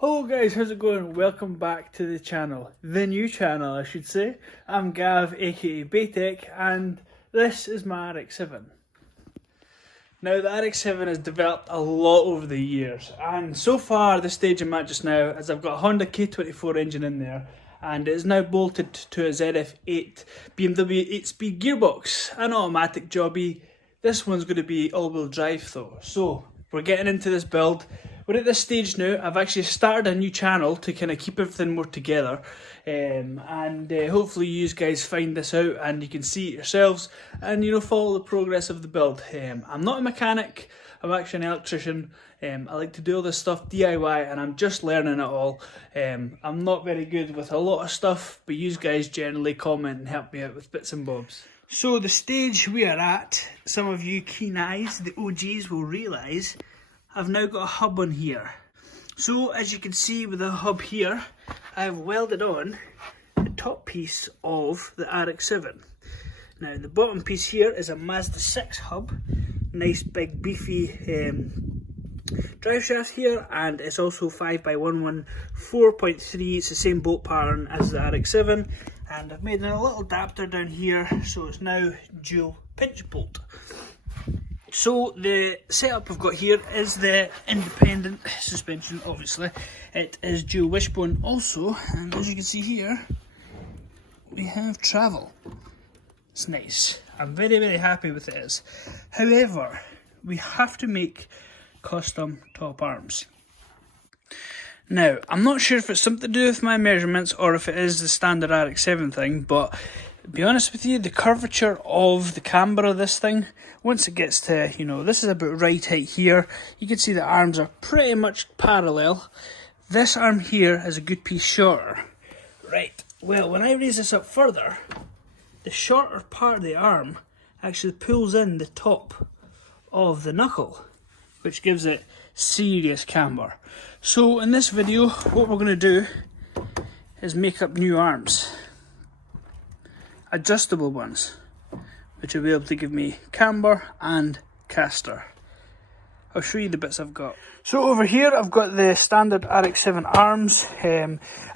Hello guys, how's it going? Welcome back to the channel. The new channel, I should say. I'm Gav, aka BEYTEK, and this is my RX7. Now, the RX7 has developed a lot over the years, and so far, the stage I'm at just now is I've got a Honda K24 engine in there, and it is now bolted to a ZF8 BMW 8-speed gearbox, an automatic jobby. This one's going to be all-wheel drive though, so we're getting into this build. We're at this stage now. I've actually started a new channel to kind of keep everything more together, and hopefully you guys find this out and you can see it yourselves and follow the progress of the build. I'm not a mechanic, I'm actually an electrician. I like to do all this stuff DIY and I'm just learning it all. I'm not very good with a lot of stuff, but you guys generally comment and help me out with bits and bobs. So the stage we are at, some of you keen eyes, the OGs will realise, I've now got a hub on here. So as you can see with the hub here, I've welded on the top piece of the RX7. Now the bottom piece here is a Mazda 6 hub, nice big beefy drive shaft here, and it's also 5x11 4.3, it's the same bolt pattern as the RX7, and I've made a little adapter down here so it's now dual pinch bolt. So the setup I've got here is the independent suspension, obviously. It is dual wishbone also, and as you can see here, we have travel. It's nice. I'm very, very happy with this. However, we have to make custom top arms. Now, I'm not sure if it's something to do with my measurements or if it is the standard RX7 thing, but to be honest with you, the curvature of the camber of this thing, once it gets to, this is about right height here, you can see the arms are pretty much parallel. This arm here is a good piece shorter. Right, well, when I raise this up further, the shorter part of the arm actually pulls in the top of the knuckle, which gives it serious camber. So in this video, what we're going to do is make up new arms. Adjustable ones, which will be able to give me camber and caster. I'll show you the bits I've got. So over here I've got the standard RX7 arms.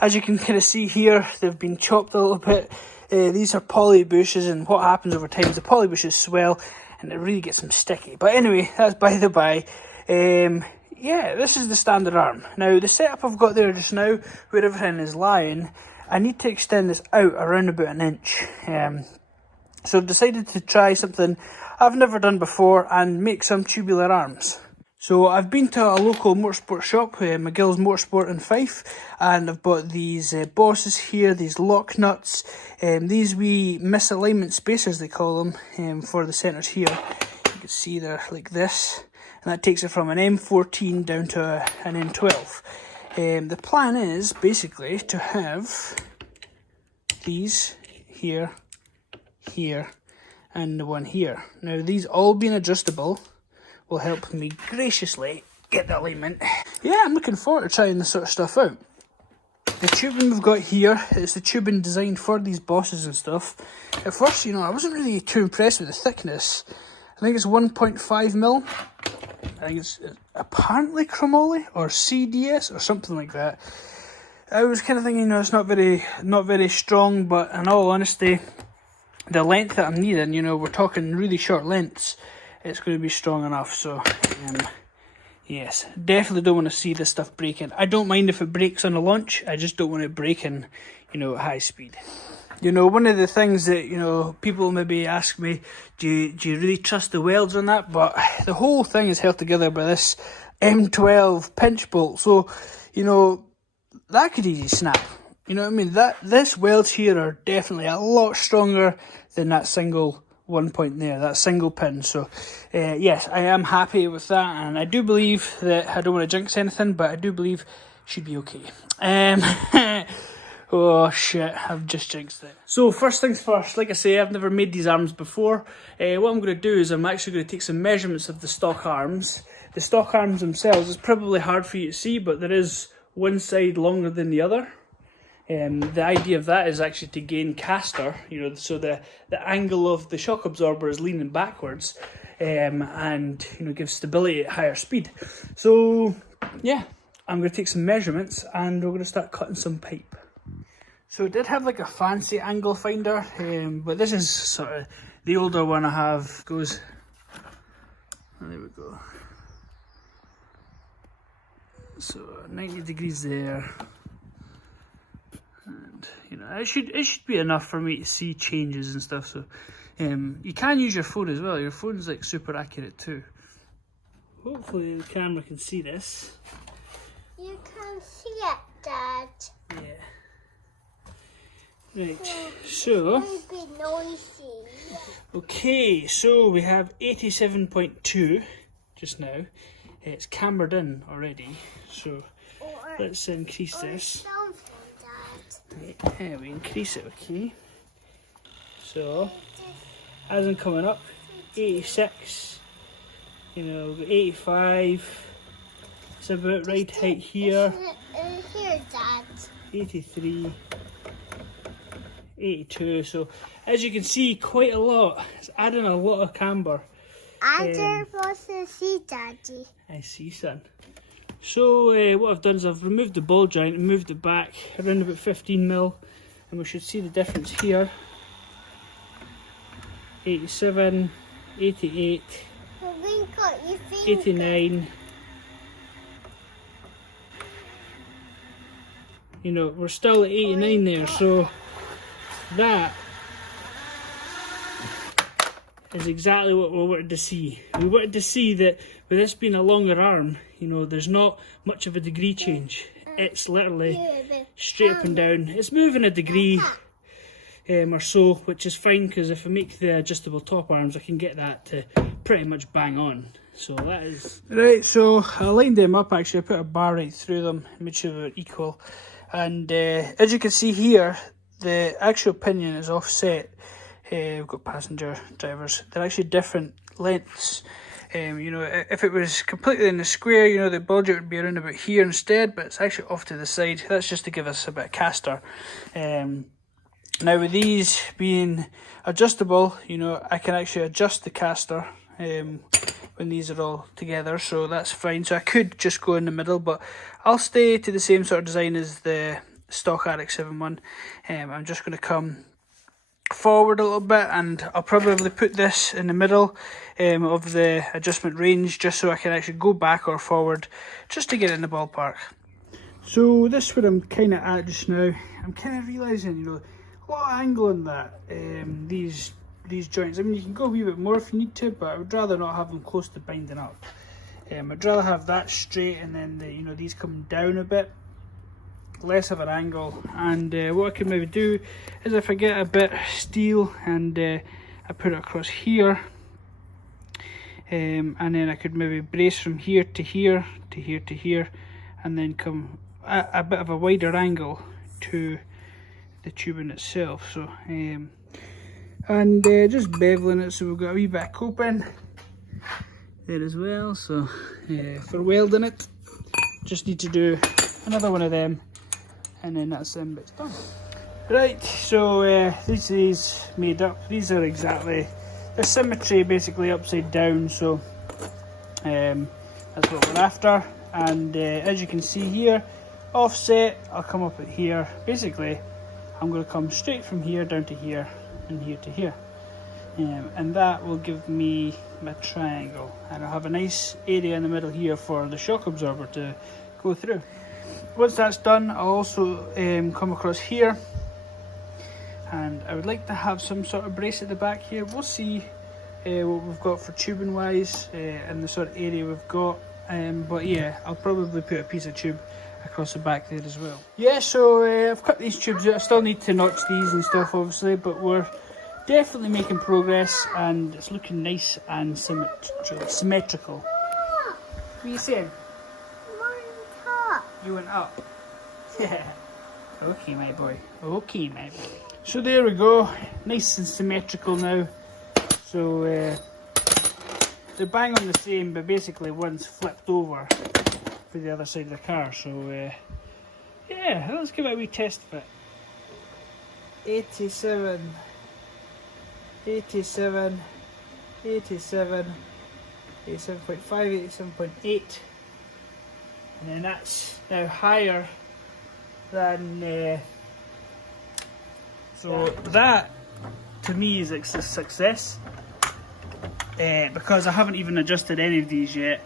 As you can kind of see here, they've been chopped a little bit. These are poly bushes, and what happens over time is the poly bushes swell and it really gets them sticky. But anyway, that's by the by. Yeah, this is the standard arm. Now the setup I've got there just now, where everything is lying, I need to extend this out around about an inch. So I've decided to try something I've never done before and make some tubular arms. So I've been to a local motorsport shop, McGill's Motorsport in Fife, and I've bought these bosses here, these lock nuts, these wee misalignment spacers they call them, for the centres here. You can see they're like this, and that takes it from an M14 down to an M12. The plan is basically to have these here, here, and the one here. Now these all being adjustable will help me graciously get the alignment. Yeah, I'm looking forward to trying this sort of stuff out. The tubing we've got here is the tubing designed for these bosses and stuff. At first, I wasn't really too impressed with the thickness. I think it's 1.5 mil. I think it's apparently chromoly or CDS or something like that. I was kind of thinking, it's not very strong, but in all honesty, the length that I'm needing, we're talking really short lengths, it's going to be strong enough. So, yes, definitely don't want to see this stuff breaking. I don't mind if it breaks on a launch, I just don't want it breaking, at high speed. One of the things that, people maybe ask me, do you really trust the welds on that? But the whole thing is held together by this M12 pinch bolt. So, that could easily snap. You know what I mean? This welds here are definitely a lot stronger than that single 1 point there, that single pin. So, yes, I am happy with that. And I do believe that, I don't want to jinx anything, but I do believe should be okay. Oh shit, I've just jinxed it. So first things first, like I say, I've never made these arms before. What I'm going to do is I'm actually going to take some measurements of the stock arms. The stock arms themselves is probably hard for you to see, but there is one side longer than the other. The idea of that is actually to gain caster, so the angle of the shock absorber is leaning backwards, and give stability at higher speed. So yeah, I'm going to take some measurements and we're going to start cutting some pipe. So it did have like a fancy angle finder, but this is sort of the older one I have. Goes, oh, there we go. So 90 degrees there, and you know it should be enough for me to see changes and stuff. So you can use your phone as well. Your phone's like super accurate too. Hopefully the camera can see this. You can see it, Dad. Yeah. Right, so okay, so we have 87.2 just now. It's cambered in already, so let's increase this. Right, we increase it, okay. So as I'm coming up, 86, you know, 85. It's about right height here. Here, Dad. 83. 82, so as you can see, quite a lot. It's adding a lot of camber. I'm supposed to see, Daddy. I see, son. So what I've done is I've removed the ball joint and moved it back around about 15mm, and we should see the difference here. 87, 88, 89. You know, we're still at 89 there, so that is exactly what we wanted to see. We wanted to see that with this being a longer arm, you know, there's not much of a degree change. It's literally straight up and down. It's moving a degree or so, which is fine, because if I make the adjustable top arms, I can get that to pretty much bang on. So that is... Right, so I lined them up actually. I put a bar right through them, made sure they were equal. And as you can see here, the actual pinion is offset. We've got passenger, drivers. They're actually different lengths. You know, if it was completely in the square, you know, the ball joint would be around about here instead, but it's actually off to the side. That's just to give us a bit of caster. Now with these being adjustable, you know, I can actually adjust the caster when these are all together, so that's fine. So I could just go in the middle, but I'll stay to the same sort of design as the stock RX7 one. I'm just going to come forward a little bit, and I'll probably put this in the middle of the adjustment range, just so I can actually go back or forward just to get in the ballpark. So this is what I'm kind of at just now. I'm kind of realising, you know, a lot of angle in that, these joints. I mean, you can go a wee bit more if you need to, but I would rather not have them close to binding up. I'd rather have that straight and then you know, these come down a bit, less of an angle. And what I can maybe do is, if I get a bit of steel and I put it across here, and then I could maybe brace from here to here to here to here, and then come a bit of a wider angle to the tubing itself. So and just beveling it, so we've got a wee bit of coping there as well. So for welding it, just need to do another one of them, and then that's them bits done. Right, so these made up. These are exactly the symmetry, basically upside down. So that's what we're after. And as you can see here, offset, I'll come up at here. Basically, I'm going to come straight from here down to here and here to here. And that will give me my triangle, and I'll have a nice area in the middle here for the shock absorber to go through. Once that's done, I'll also come across here, and I would like to have some sort of brace at the back here. We'll see what we've got for tubing wise and the sort of area we've got, but yeah, I'll probably put a piece of tube across the back there as well. Yeah, so I've cut these tubes out. I still need to notch these and stuff obviously, but we're definitely making progress, and it's looking nice and symmetrical. What are you saying? You went up? Yeah. Okay, my boy. Okay, my boy. So there we go. Nice and symmetrical now. So they're bang on the same, but basically one's flipped over for the other side of the car. So yeah, let's give it a wee test fit. 87, 87, 87, 87.5, 87.8. and then that's now higher than so that to me is a success, because I haven't even adjusted any of these yet.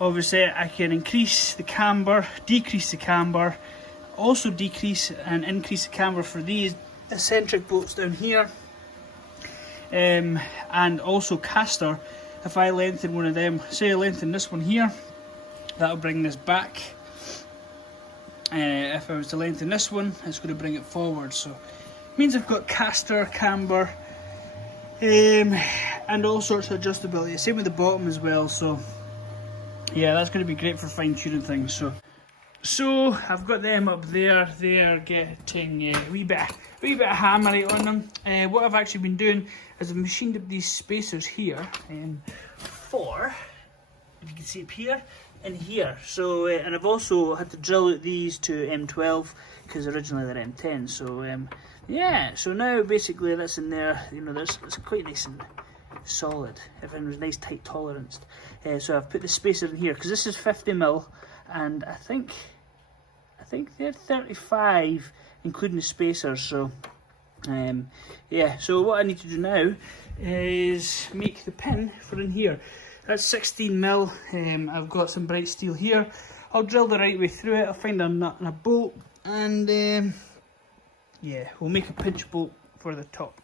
Obviously I can increase the camber, decrease the camber, also decrease and increase the camber for these eccentric bolts down here, and also caster. If I lengthen one of them, say I lengthen this one here, that'll bring this back. If I was to lengthen this one, it's going to bring it forward. So it means I've got caster, camber, and all sorts of adjustability. Same with the bottom as well. So yeah, that's going to be great for fine tuning things. So I've got them up there. They're getting a wee bit of hammery on them. What I've actually been doing is I've machined up these spacers here for, if you can see up here and here. So and I've also had to drill out these to M12 because originally they're M10. So yeah, so now basically that's in there. You know, it's quite nice and solid. Everything was nice tight tolerance. So I've put the spacer in here because this is 50mm, and I think they're 35 including the spacers. So yeah, so what I need to do now is make the pin for in here. That's 16mm. I've got some bright steel here. I'll drill the right way through it. I'll find a nut and a bolt, and yeah, we'll make a pinch bolt for the top.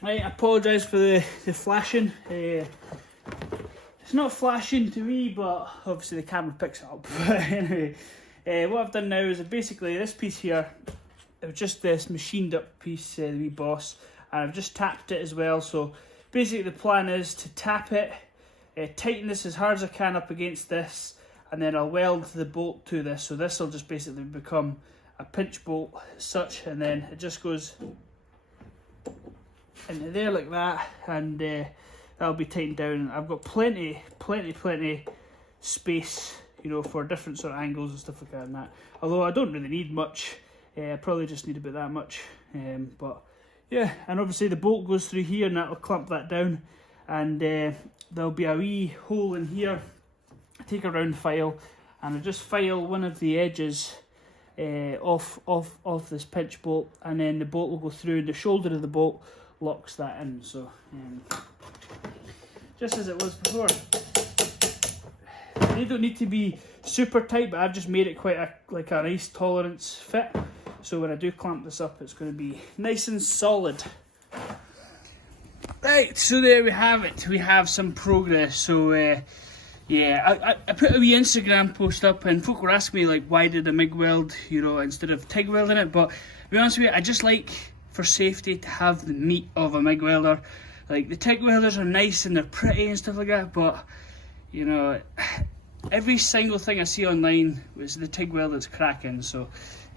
Right, I apologise for the flashing. It's not flashing to me, but obviously the camera picks it up. But anyway, what I've done now is basically this piece here, it was just this machined up piece, the wee boss, and I've just tapped it as well. So basically the plan is to tap it, tighten this as hard as I can up against this, and then I'll weld the bolt to this. So this will just basically become a pinch bolt as such, and then it just goes into there like that, and that'll be tightened down. I've got plenty space, you know, for different sort of angles and stuff like that and that. Although I don't really need much, I probably just need about that much. But yeah, and obviously the bolt goes through here and that'll clamp that down, and there'll be a wee hole in here. I take a round file and I just file one of the edges off this pinch bolt, and then the bolt will go through, and the shoulder of the bolt locks that in. So just as it was before. They don't need to be super tight, but I've just made it quite a nice tolerance fit. So when I do clamp this up, it's going to be nice and solid. Right, so there we have it. We have some progress. So yeah, I put a wee Instagram post up, and folk were asking me like, why did I MIG weld, you know, instead of TIG welding it. But to be honest with you, I just like, for safety, to have the meat of a MIG welder. Like, the TIG welders are nice and they're pretty and stuff like that, but you know, every single thing I see online was the TIG weld that's cracking. So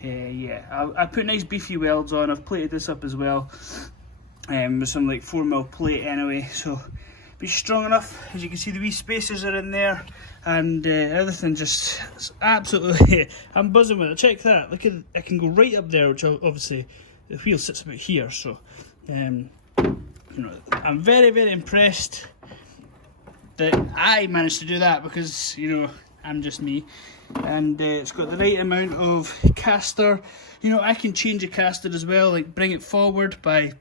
yeah, I put nice beefy welds on. I've plated this up as well, with some like 4mm plate anyway, so be strong enough. As you can see, the wee spacers are in there, and everything just, it's absolutely I'm buzzing with it. Check that, look at it, I can go right up there, which obviously the wheel sits about here. So you know, I'm very impressed that I managed to do that, because you know, I'm just me. And it's got the right amount of caster. You know, I can change a caster as well, like bring it forward by,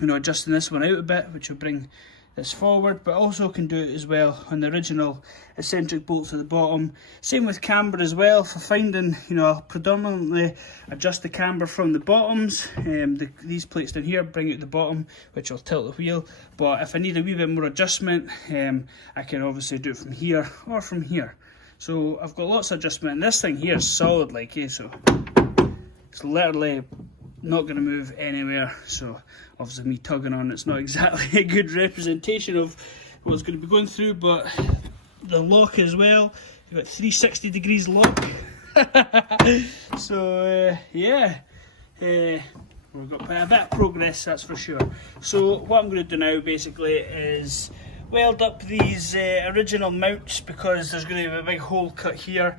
you know, adjusting this one out a bit, which will bring this forward, but also can do it as well on the original eccentric bolts at the bottom. Same with camber as well. For finding, you know, I'll predominantly adjust the camber from the bottoms. These plates down here bring out the bottom, which will tilt the wheel. But if I need a wee bit more adjustment, I can obviously do it from here or from here. So I've got lots of adjustment, and this thing here is solid, like, so it's literally not going to move anywhere. So obviously me tugging on it's not exactly a good representation of what's going to be going through, but the lock as well, you've got 360 degrees lock. So yeah, we've got quite a bit of progress, that's for sure. So what I'm going to do now basically is weld up these original mounts, because there's going to be a big hole cut here.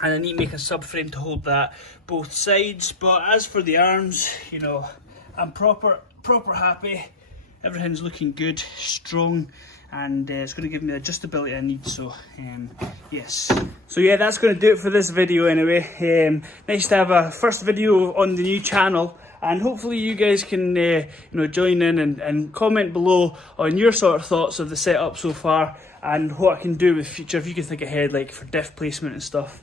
and I need to make a subframe to hold that both sides. But as for the arms, you know, I'm proper happy. Everything's looking good, strong, and it's going to give me the adjustability I need. So yes. So yeah, that's going to do it for this video anyway. Nice to have a first video on the new channel, and hopefully you guys can you know, join in and comment below on your sort of thoughts of the setup so far and what I can do with future. If you can think ahead, like for diff placement and stuff,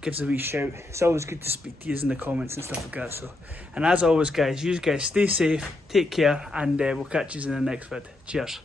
give us a wee shout. It's always good to speak to you in the comments and stuff like that. So, and as always guys, you guys stay safe, take care, and we'll catch you in the next vid. Cheers.